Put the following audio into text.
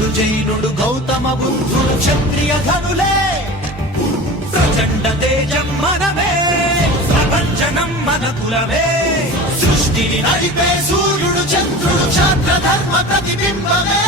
బుద్ధుడు జైనుడు గౌతమ బుద్ధుడు క్షత్రియ ధనులే ప్రచండ తేజం మనమే ప్రపంచనం మన కులమే సృష్టిని నడిపే సూర్యుడు చంద్రుడు ఛాత్ర ధర్మ ప్రతిబింబమే